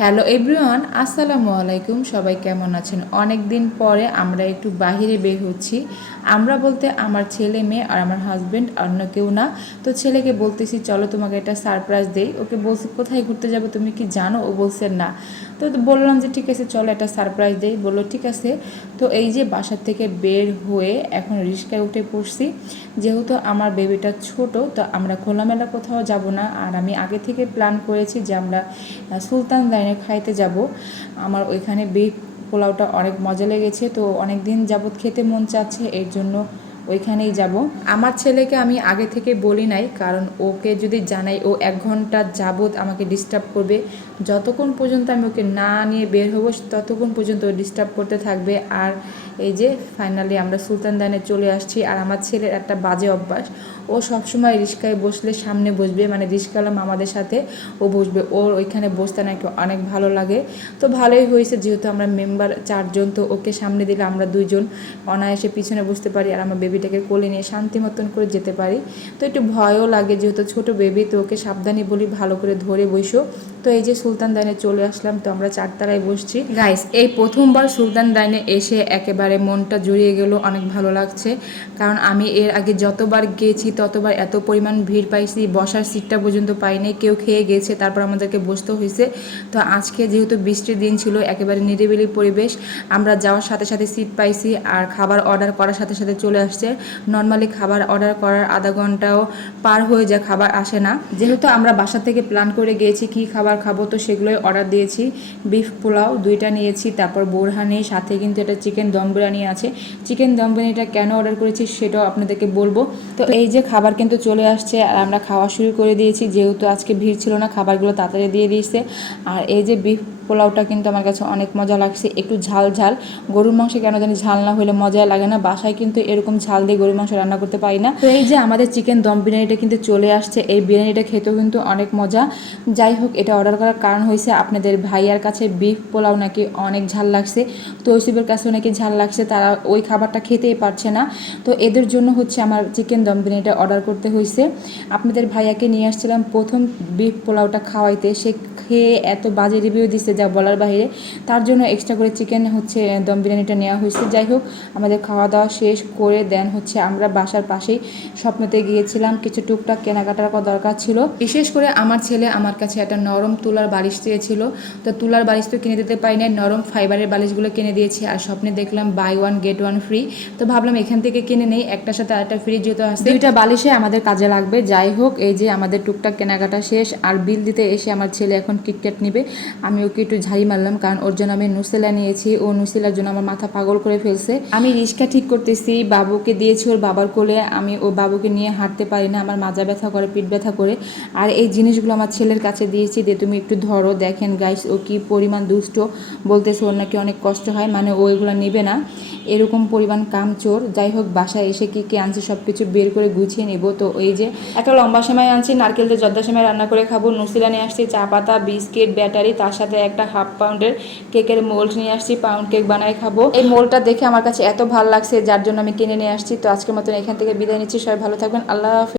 Hello everyone আসসালামু আলাইকুম সবাই কেমন আছেন? অনেক দিন পরে আমরা একটু বাহিরে বের হচ্ছি। আমরা বলতে আমার ছেলে মেয়ে আর আমার হাজব্যান্ড অন্য কেউ না। তো ছেলেকে বলতেছি, চলো তোমাকে একটা সারপ্রাইজ দেই। ওকে বলছি, কোথায় ঘুরতে যাব? তুমি কি জানো? ও বলছে, না। তো বললাম যে, ঠিক আছে, চলো একটা সারপ্রাইজ দেই। বলল, ঠিক আছে। তো এই যে বাসার থেকে বের হয়ে এখন রিক্সায় উঠে পড়ছি। যেহেতু আমার বেবিটা ছোট, তো আমরা খোলামেলা কোথাও যাব না। আর আমি আগে থেকে প্ল্যান করেছি যে আমরা সুলতান সুলতান লাইনে খাইতে যাব। আমার ওইখানে বেগ পোলাওটা অনেক মজা লেগেছে। তো অনেক দিন যাবত খেতে মন চাচ্ছে, এর জন্য ওইখানেই যাব। আমার ছেলেকে আমি আগে থেকে বলি নাই, কারণ ওকে যদি জানাই ও এক ঘণ্টা যাবত আমাকে ডিস্টার্ব করবে, যতক্ষণ পর্যন্ত আমি ওকে না নিয়ে বের হব, ততক্ষণ পর্যন্ত ও ডিস্টার্ব করতে থাকবে। আর এই যে ফাইনালি আমরা সুলতান দানে চলে আসছি, আর আমার ছেলের একটা বাজে অভ্যাস। ও সবসময় রিস্কায় বসলে সামনে বসবে মানে রিস্কালাম আমাদের সাথে ও বসবে। ওর ওইখানে বসতে নাকি অনেক ভালো লাগে। তো ভালোই হয়েছে, যেহেতু আমরা মেম্বার চারজন, তো ওকে সামনে দিলে আমরা দুইজন অনায়াসে পিছনে বসতে পারি, আর আমার বেবিটাকে কোলে নিয়ে শান্তি মতন করে যেতে পারি। তো একটু ভয়ও লাগে যেহেতু ছোট বেবি, তো ওকে সাবধানে বলি, ভালো করে ধরে বসো। তো এই যে সুলতান দাইনে চলে আসলাম, তো আমরা চারতলায় বসছি। গাইস এই প্রথমবার সুলতান দাইনে এসে একেবারে মনটা জুড়িয়ে গেল, অনেক ভালো লাগছে। কারণ আমি এর আগে যতবার গেছি, ততবার এত পরিমাণ ভিড় পাইছি, বসার সিটটা পর্যন্ত পাইনি, কেউ খেয়ে গেছে, তারপর আমাদেরকে বসতে হয়েছে। তো আজকে যেহেতু বৃষ্টির দিন ছিল, একেবারে নিরিবিলি পরিবেশ, আমরা যাওয়ার সাথে সাথে সিট পাইছি আর খাবার অর্ডার করার সাথে সাথে চলে আসছে। নর্মালি খাবার অর্ডার করার আধা ঘন্টাও পার হয়ে যায়, খাবার আসে না। যেহেতু আমরা বাসা থেকে প্ল্যান করে গিয়েছি কি খাবার খাব তো সেগুলোই অর্ডার দিয়েছি। বিফ পোলাও দুইটা নিয়েছি, তারপর বোরহানি, সাথে কিন্তু এটা চিকেন দম বিরিয়ানি আছে। চিকেন দম বিরিয়ানিটা কেন অর্ডার করেছি সেটাও আপনাদেরকে বলব। তো এই যে খাবার কিন্তু চলে আসছে আর আমরা খাওয়া শুরু করে দিয়েছি, যেহেতু আজকে ভিড় ছিল না, খাবারগুলো তাড়াতাড়ি দিয়ে দিয়েছে। আর এই যে বিফ পোলাওটা কিন্তু আমার কাছে অনেক মজা লাগছে, একটু ঝাল ঝাল। গরুর মাংস কেন জানি ঝাল না হলে মজা লাগে না, বাসায় কিন্তু এরকম ঝাল দিয়ে গরুর মাংস রান্না করতে পারি না। তো এই যে আমাদের চিকেন দম বিরিয়ানিটা কিন্তু চলে আসছে, এই বিরিয়ানিটা খেতেও কিন্তু অনেক মজা। যাই হোক, এটা অর্ডার করার কারণ হয়েছে আপনাদের ভাইয়ার কাছে বিফ, পোলাও নাকি অনেক ঝাল লাগছে। তৌসিফের কাছেও নাকি ঝাল লাগছে, তারা ওই খাবারটা খেতেই পারছে না। তো এদের জন্য হচ্ছে আমার চিকেন দম বিরিয়ানিটা অর্ডার করতে হয়েছে আপনাদের ভাইয়াকে নিয়ে আসছিলাম প্রথম বিফ, পোলাওটা খাওয়াইতে। সে খেয়ে এত বাজে রিভিউ দিছে যা বলার বাইরে তার জন্য এক্সট্রা করে চিকেন হচ্ছে দম বিরিয়ানিটা নেওয়া হয়েছে যাই হোক, আমাদের খাওয়া দাওয়া শেষ করে দেন হচ্ছে আমরা বাসার পাশেই স্বপ্নতে গিয়েছিলাম। কিছু টুকটাক কেনাকাটার করা দরকার ছিল। বিশেষ করে আমার ছেলে আমার কাছে একটা নরম তুলার বালিশ চেয়েছিল তো তুলার বালিশ তো কিনে দিতে পারি না নরম ফাইবারের বালিশগুলো কিনে দিয়েছি, আর স্বপ্নে দেখলাম buy one get one free তো ভাবলাম এখান থেকে কিনে নেই, একটার সাথে আরেকটা ফ্রি যেহেতু আসছে দুইটা বালিশে আমাদের কাজে লাগবে। যাই হোক, এই যে আমাদের টুকটাক কেনাকাটা শেষ, আর বিল দিতে এসে আমার ছেলে এখন কিটক্যাট নিবে। আমি ওকে একটু ঝাড়ি মারলাম, কারণ ওর জন্য আমি নুসেলা নিয়েছি। ও নুসেলার জন্য আমার মাথা পাগল করে ফেলছে। আমি রিক্সা ঠিক করতেছি, বাবুকে দিয়েছি ওর বাবার কোলে। আমি ও বাবুকে নিয়ে হাঁটতে পারি না, আমার মাজা ব্যথা করে, পিঠ ব্যথা করে। আর এই জিনিসগুলো আমার ছেলের কাছে দিয়েছি তুমি একটু ধরো, দেখেন গাইস ও কি পরিমাণ দুষ্ট। বলতেছে ওর নাকি অনেক কষ্ট হয় মানে ও এগুলো নেবে না। এরকম পরিমাণ কাম চোর যাই হোক, বাসায় এসে কি কি আনছে সব কিছু বের করে গুছিয়ে নেব। তো এই যে একটা লম্বা সময় আনছি, নারকেল দিয়ে সময় রান্না করে খাব। নুসিলা নিয়ে আসছি চা পাতা, বিস্কিট, ব্যাটারি, তার সাথে একটা হাফ পাউন্ডের কেকের মোল্ড নিয়ে আসছি, পাউন্ড কেক বানায় খাব। এই মোল্ডটা দেখে আমার কাছে এত ভালো লাগছে, যার জন্য আমি কিনে নিয়ে আসছি। তো আজকের মতন এখান থেকে বিদায় নিচ্ছি, সবাই ভালো থাকবেন, আল্লাহ হাফেজ।